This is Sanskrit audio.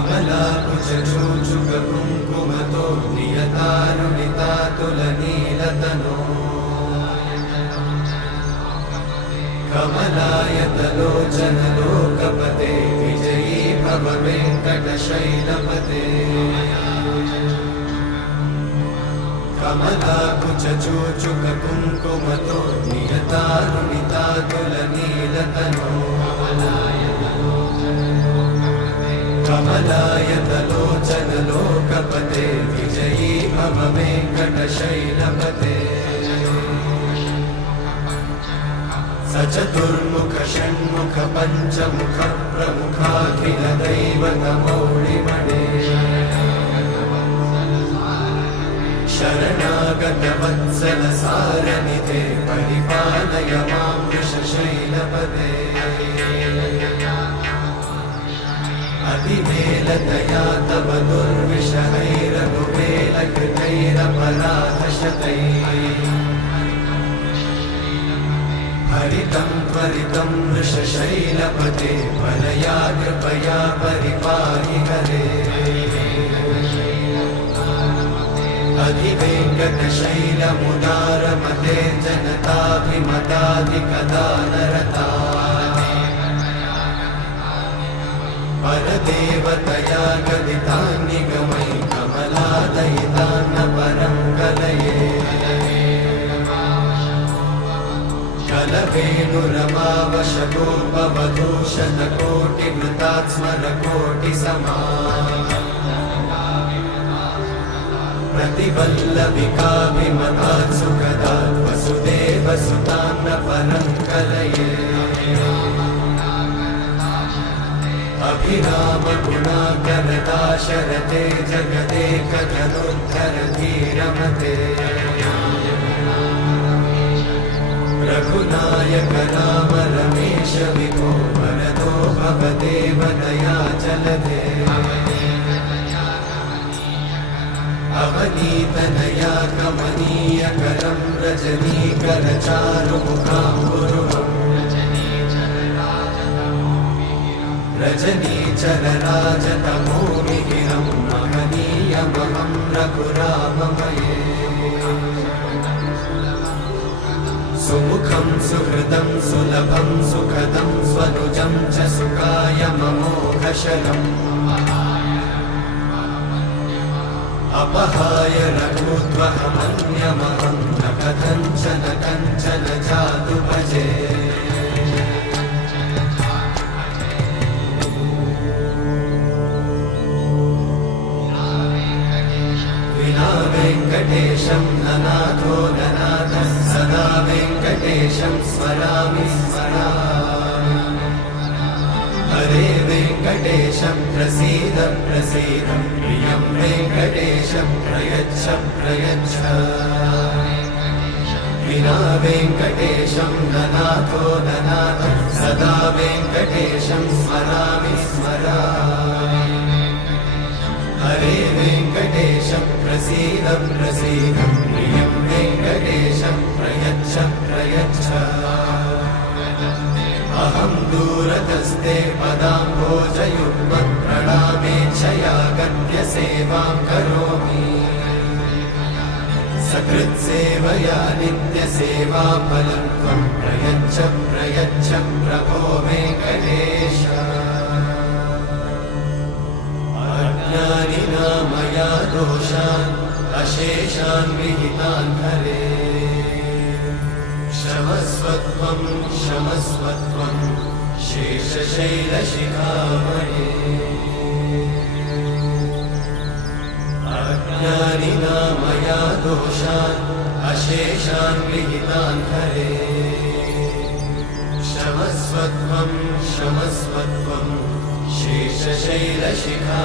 कमलाकुचूचुककुङ्कुमतो नियतारुणितातुलनीलतनो कमलायतलोचनलोकपते विजयी भव वेङ्कटशैलपते कमलाकुचूचुककुङ्कुमतो नियतारुणितातुलनीलतनो कमलायतलोचनलोकपते विजयी भव वेङ्कटशैलपते सचतुर्मुख षण्मुख पञ्चमुख प्रमुखाखिल दैवतमौलिमणे शरणागत वत्सल सारनिधे परिपालय मां वृषशैलपते अतिवेलतया तव दुर्विषहैरनुवेलकृतैरपराधशतैः हरितं त्वरितं वृषशैलपते वरया कृपया परिपाहि हरे अधिवेङ्कटशैलमुदारमते जनताभिमताधिकदानरता परदेवतया गदितान्निगमयि कमलादयितान्न परं कलये कलवेणुरमावशतोपवधूशतकोटिवृतात् स्मरकोटिसमा प्रतिवल्लविकाभिमतात् सुखदात् वसुदेवसुतान्न परं कलये अभिराम गुणाकरदाशरथे जगदेकधनुर्धर धीरमते रघुनायक राम रमेश विभो वरदो भवदेव दयाचलधे अवनीतनया कमनीयकरं रजनीकर चारुमुखाम्बुरुहम् रजनीचरराजतमोमिहिरं महनीयमहं रघुराममये सुमुखं सुहृदं सुलभं सुखदं स्वनुजं च सुखायममोघशरम् अपहाय रघुत्वहमन्यमहं न कथञ्चन कञ्चन जातु भजे वेङ्कटेशं ननाथो ननाथः सदा वेङ्कटेशं स्मरामि स्मरामि हरे वेङ्कटेशं प्रसीद प्रसीद प्रियं वेङ्कटेशं प्रयच्छ प्रयच्छ विना वेङ्कटेशं ननाथो ननाथः सदा वेङ्कटेशं स्मरामि स्मरामि हरे वेङ्कटेशं प्रसीद प्रसीद प्रियं वेङ्कटेशं प्रयच्छ प्रयच्छ अहं दूरतस्ते पदाम्भोजयुग्मत् प्रणामेच्छया गद्य सेवां करोमि सकृत्सेवया नित्यसेवाफलं त्वं प्रयच्छ प्रयच्छ प्रभो वेङ्कटेश अज्ञानिना मया दोषान् अशेषान् विहितान् हरे क्षमस्वत्वं क्षमस्वत्वं शेषशैलशिखामणे अज्ञानिना मया दोषान् अशेषान् विहितान् हरे क्षमस्वत्वं क्षमस्वत्वं शेषशैलशिखामणे